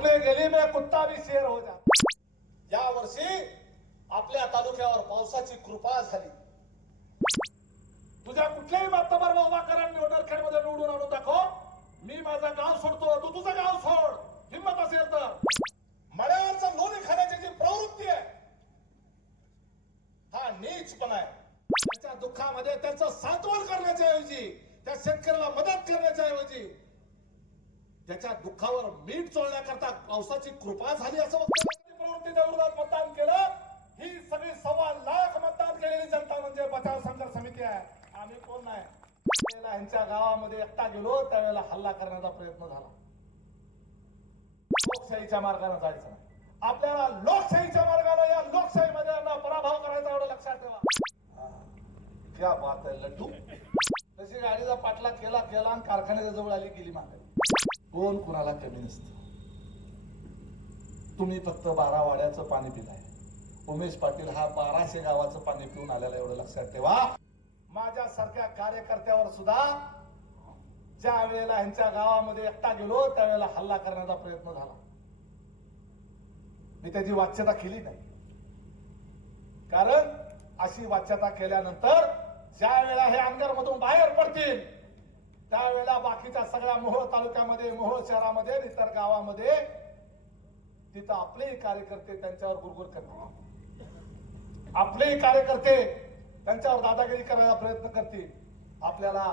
आपले गली में कुत्ता भी शेर हो जाता या वर्षी आपल्या तालुक्यावर पावसाची कृपा झाली। तुझ्या कुठल्याही मातबारला उभा करा निवडणखेडमध्ये निवडून आणून दाखव. मी माझा गाव सोडतो तू तुझं गाव सोड. हिंमत असेल तर. मळ्यावरचं लोणी खाण्याची जी प्रवृत्ती आहे हा नीचपणा आहे. त्याच्या दुःखामध्ये त्याचं सांत्वन करण्याच्या ऐवजी त्या शेतकऱ्याला मदत करण्याच्या ऐवजी त्याच्या दुःखावर मीठ चोळण्याकरता पावसाची कृपा झाली असं प्रवृत्तीच्या विरोधात मतदान केलं. ही सगळी सव्वा लाख मतदान केलेली जनता म्हणजे बचाव संघर्ष समिती आहे. आम्ही कोण नाही? ह्यांच्या गावामध्ये एकटा गेलो त्यावेळेला हल्ला करण्याचा प्रयत्न झाला. लोकशाहीच्या मार्गाने जायचं आपल्याला लोकशाहीच्या मार्गाने या लोकशाहीमध्ये पराभव करायचा एवढं लक्षात ठेवा. क्या बात आहे लड्डू. तशी गाडीचा पाठला केला केला आणि कारखान्याच्या जवळ आली गेली मागे. कोण कुणाला कमी नसतं तुम्ही फक्त बारा वाड्याचं पाणी पिलाय उमेश पाटील हा बाराशे गावाचं पाणी पिऊन आलेला एवढं लक्षात ठेवा. माझ्या सारख्या कार्यकर्त्यावर सुद्धा ज्या वेळेला ह्यांच्या गावामध्ये एकटा गेलो त्यावेळेला हल्ला करण्याचा प्रयत्न झाला. मी त्याची वाच्यता केली नाही. कारण अशी वाच्यता केल्यानंतर ज्या वेळेला हे अंगर मधून बाहेर पडतील त्यावेळेला बाकीच्या सगळ्या मोहोळ तालुक्यामध्ये मोहोळ शहरामध्ये आणि इतर गावामध्ये तिथं आपलेही कार्यकर्ते त्यांच्यावर गुरगुर करतील आपलेही कार्यकर्ते त्यांच्यावर दादागिरी करायला प्रयत्न करतील. आपल्याला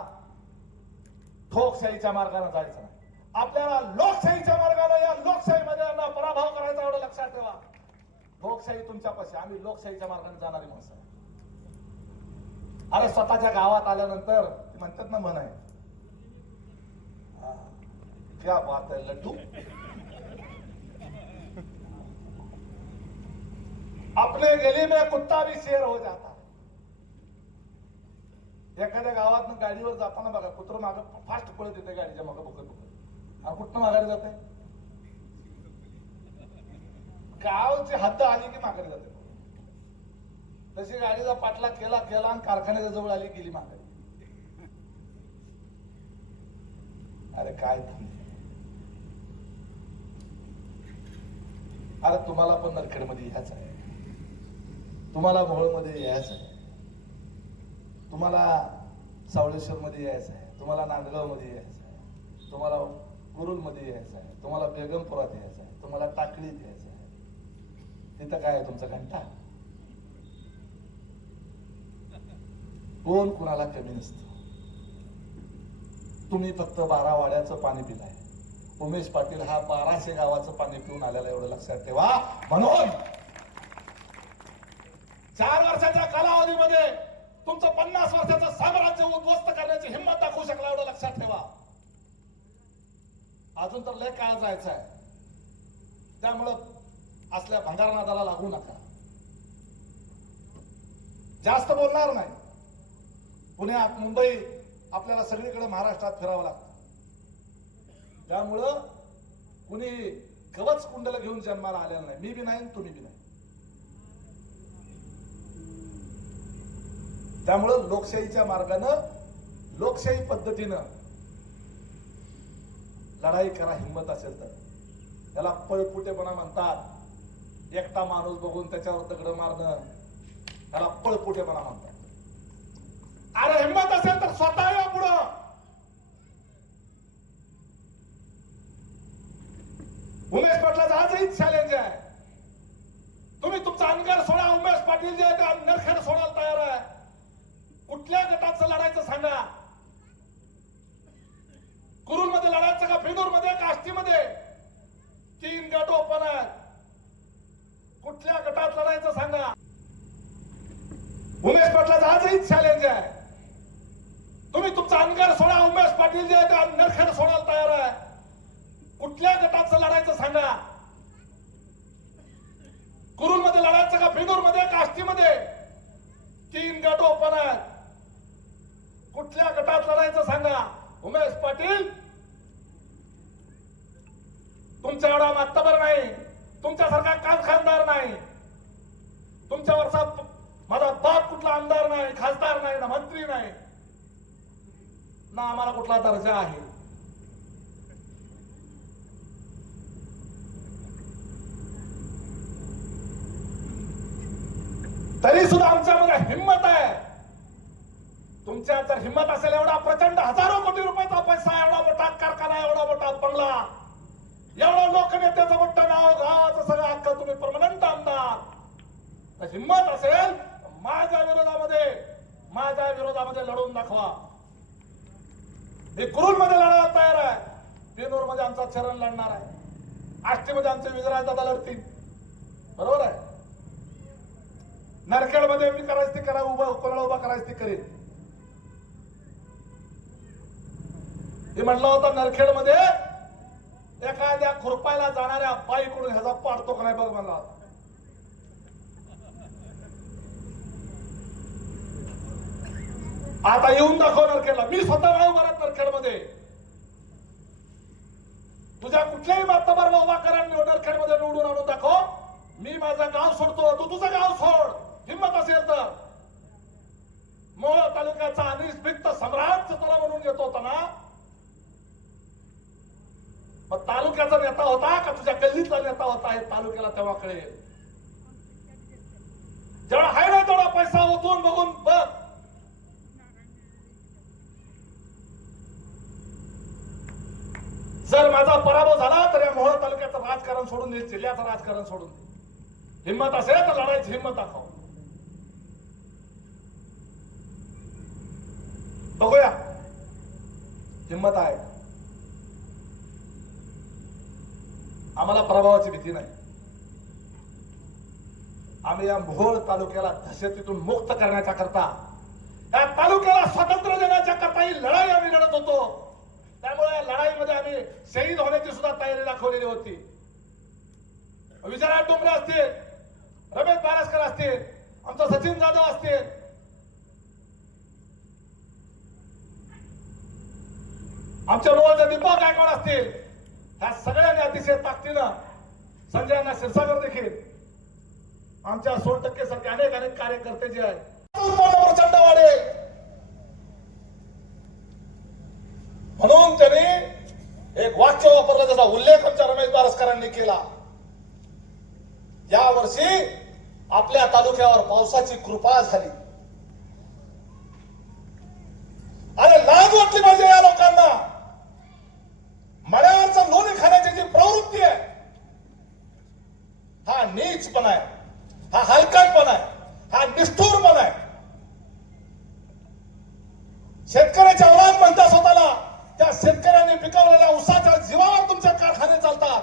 ठोकशाहीच्या मार्गाने जायचं नाही. आपल्याला लोकशाहीच्या मार्गाने या लोकशाहीमध्ये यांना पराभव करायचा एवढं लक्षात ठेवा. लोकशाही तुमच्यापाशी आम्ही लोकशाहीच्या मार्गाने जाणारी माणसं अरे स्वतःच्या गावात आल्यानंतर ते म्हणतात ना म्हण आहे. क्या बात है लड्डू? अपने गली में कुत्ता भी शेर हो जाता एखाद्या गावात गाडीवर जाताना बघा कुत्र माग फास्ट पळत येते गाडीच्या माग बघत बघत कुठं कुठनं माघारी जाते गावची हद्द आली की माघारी जाते तशी गाडीचा पाठला केला केला आणि कारखान्याच्या जवळ आली गेली माघारी. अरे काय अरे तुम्हाला पण नरखेडमध्ये यायचं आहे. तुम्हाला मोहोळमध्ये यायचं आहे. तुम्हाला सावळेश्वर मध्ये यायचं आहे. तुम्हाला नांदगावमध्ये यायचं आहे. तुम्हाला कुरुलमध्ये यायचं आहे. तुम्हाला बेगमपुरात यायचं आहे. तुम्हाला टाकळीत यायचं आहे. तिथं काय आहे तुमचा घंटा? कोण कुणाला कमी नसतं तुम्ही फक्त बारा वाड्याचं पाणी पिलाय उमेश पाटील हा बाराशे गावाचं पाणी पिऊन आलेला एवढं लक्षात ठेवा. म्हणून चार वर्षाच्या कालावधीमध्ये तुमचं पन्नास वर्षाचं साम्राज्य उद्ध्वस्त करण्याची हिंमत दाखवू शकला एवढं लक्षात ठेवा. अजून तर लय काळ जायचा आहे. त्यामुळं असल्या भंगारनादाला लागू नका. जास्त बोलणार नाही. पुण्यात मुंबई आपल्याला सगळीकडे महाराष्ट्रात फिरावं लागतं. त्यामुळं कुणी कवच कुंडला घेऊन जन्माला आलेलं नाही. मी बी नाही तुम्ही बी नाही. त्यामुळं लोकशाहीच्या मार्गानं लोकशाही पद्धतीनं लढाई करा हिंमत असेल तर. त्याला पळपुटेपणा म्हणतात. एकटा माणूस बघून त्याच्यावर दगड मारणं त्याला पळपुटेपणा म्हणतात. अरे हिंमत असेल स्वतः या पुढं. उमेश पाटलाचं आजही चॅलेंज ना आम्हाला कुठला दर्जा आहे? तरी सुद्धा आमच्यामध्ये हिंमत आहे. तुमच्या जर हिंमत असेल एवढा प्रचंड हजारो कोटी रुपयाचा पैसा एवढा मोठा कारखाना एवढा मोठा बंगला एवढा लोकनेत्याचं मोठं नाव गावाचं सगळं अख्खा तुम्ही परमनंट आमदार हिंमत असेल माझ्या विरोधामध्ये माझ्या विरोधामध्ये लढवून दाखवा. मी कुरुलमध्ये लढायला तयार आहे. पेनूरमध्ये आमचा चरण लढणार आहे. आष्टीमध्ये आमचे विजयराज दादा लढतील. बरोबर आहे? नरखेडमध्ये मी करायचं ते करा उभं कोणाला उभा करायचं ते करेन. मी म्हटलं होतं नरखेडमध्ये एखाद्या खुरपायला जाणाऱ्या बाईकडून ह्याचा पाडतो का नाही बघ म्हणला होता. आता येऊन दाखव नरखेडला मी स्वतः नाही उभा नरखेडमध्ये. तुझ्या कुठल्याही मातबारला उभा करा नरखेडमध्ये निवडून आणून दाखव. मी माझं गाव सोडतो. तू तुझं गाव सोड. हिंमत असेल तर. मोळ तालुक्याचा अनिष्भिक्त सम्राट तुला म्हणून येतो होता ना. मग तालुक्याचा नेता होता का तुझ्या गल्लीतला नेता होता हे तालुक्याला तेव्हा कळेल. जेवढा आहे ना तेवढा पैसा ओतून बघून बघ जर माझा पराभव झाला तर या मोहोळ तालुक्याचं राजकारण सोडून दे जिल्ह्याचं राजकारण सोडून. दे हिंमत असेल तर लढायची हिंमत दाखव. बघूया. हिंमत आहे. आम्हाला प्रभावाची भीती नाही. आम्ही या मोहोळ तालुक्याला दहशतीतून मुक्त करण्याच्या करता या तालुक्याला स्वातंत्र्य देण्याच्या करता ही लढाई आम्ही लढत होतो. त्यामुळे या लढाईमध्ये आम्ही शहीद होण्याची सुद्धा तयारी दाखवलेली होती. विजयराज डोंगरे असतील रमेश बारसकर असतील आमचा सचिन जाधव असतील. आमच्या रोज दीपक गायकवाड असतील. ह्या सगळ्यांनी अतिशय ताकदीनं संजयांना क्षीरसागर देखील आमच्या सोळ टक्के सारखे अनेक अनेक कार्यकर्ते जे आहेत. उत्पन्न प्रचंड वाढेल म्हणून त्यांनी एक वाक्य वापरलं त्याचा उल्लेख आमच्या रमेश बारसकरांनी केला. या वर्षी आपल्या तालुक्यावर पावसाची कृपा झाली. अरे लाज वाटली पाहिजे या लोकांना. मळ्यावरचं लोणी खाण्याची जी प्रवृत्ती आहे हा नीचपणा आहे हा हलकटपणा आहे हा निष्ठूरपणा आहे शेतकऱ्याच्या औलाद म्हणता स्वतःला त्या शेतकऱ्यांनी पिकवलेल्या उसाच्या जीवावर तुमचे कारखाने चालतात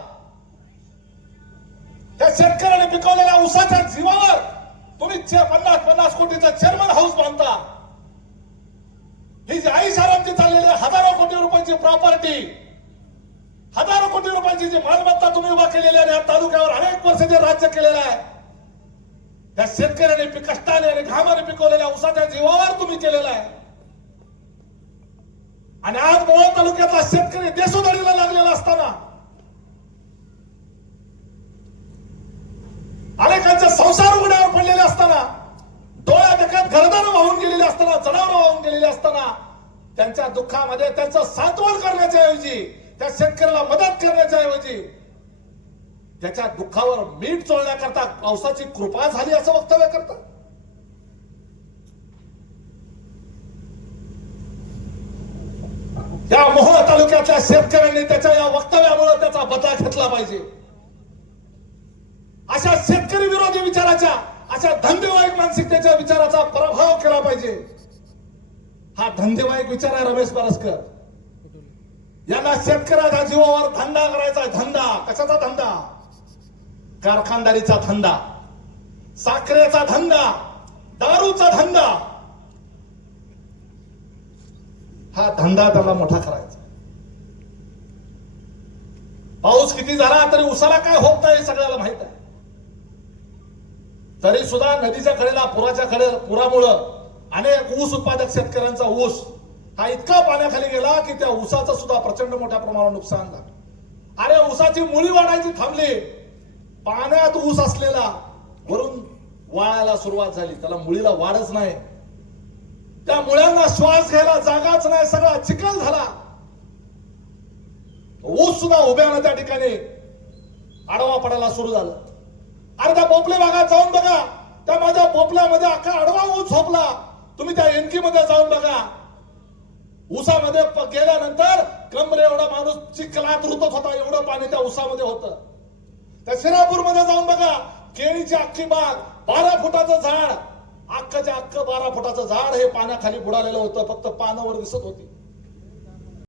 त्या शेतकऱ्याने पिकवलेल्या उसाच्या जीवावर तुम्ही चे- पन्नास पन्नास कोटीचं चेअरमन हाऊस बांधता ही जी आईशारामची चाललेली आहे, हजारो कोटी रुपयांची प्रॉपर्टी हजारो कोटी रुपयांची जी मालमत्ता तुम्ही उभा केलेली आहे या तालुक्यावर अनेक वर्ष जे राज्य केलेलं आहे त्या शेतकऱ्याने कष्टाने आणि घामाने पिकवलेल्या उसाच्या जीवावर तुम्ही केलेला आहे. आणि आज मोहोळ तालुक्यातला शेतकरी देशोधडीला लागलेला असताना अनेकांचे संसार उघड्यावर पडलेले असताना डोळ्या देखत घरदार वाहून गेलेले असताना जनावर वाहून गेलेले असताना त्यांच्या दुःखामध्ये त्यांचं सांत्वन करण्याच्या ऐवजी त्या शेतकऱ्याला मदत करण्याच्या ऐवजी त्याच्या दुःखावर मीठ चोळण्याकरता पावसाची कृपा झाली असं वक्तव्य करतात. या मोहोळ तालुक्यातल्या शेतकऱ्यांनी त्याच्या या वक्तव्यामुळे त्याचा बदला घेतला पाहिजे. अशा शेतकरी विरोधी विचाराच्या अशा धंदेवाईक मानसिकतेच्या विचाराचा प्रभाव केला पाहिजे. हा धंदेवाईक विचार आहे रमेश बारसकर. यांना शेतकऱ्याच्या जीवावर धंदा करायचा धंदा. कशाचा धंदा? कारखानदारीचा धंदा. साखरेचा धंदा. दारूचा धंदा. हा धंदा त्यांना मोठा करायचा. पाऊस किती झाला तरी उसाला काय होत नाही हे सगळ्याला माहीत आहे. तरी सुद्धा नदीच्या कडेला पुराच्या कडे पुरामुळं अनेक ऊस उत्पादक शेतकऱ्यांचा ऊस हा इतका पाण्याखाली गेला की त्या ऊसाचं सुद्धा प्रचंड मोठ्या प्रमाणावर नुकसान झालं. अरे ऊसाची मुळी वाढायची थांबली. पाण्यात ऊस असलेला वरून वाळायला सुरुवात झाली. त्याला मुळीला वाढच नाही. त्या मुळ्यांना श्वास घ्यायला जागाच नाही. सगळा चिखल झाला. ऊस सुद्धा उभ्यानं त्या ठिकाणी. आडवा पडायला सुरू झालं. अरे त्या बोपले भागात जाऊन बघा. त्या माझ्या पोपल्यामध्ये अख्खा आडवा ऊस झोपला. तुम्ही त्या एनकी मध्ये जाऊन बघा. उसामध्ये गेल्यानंतर कमरे एवढा माणूस चिखलात रुतत होता एवढं पाणी त्या उसामध्ये होतं. त्या शिरापूरमध्ये जाऊन बघा केळीची अख्खी बाग बारा फुटाचं झाड. अख्खच्या अख्ख बारा फुटाचं झाड हे पाण्याखाली बुडालेलं होतं फक्त पानावर दिसत होती.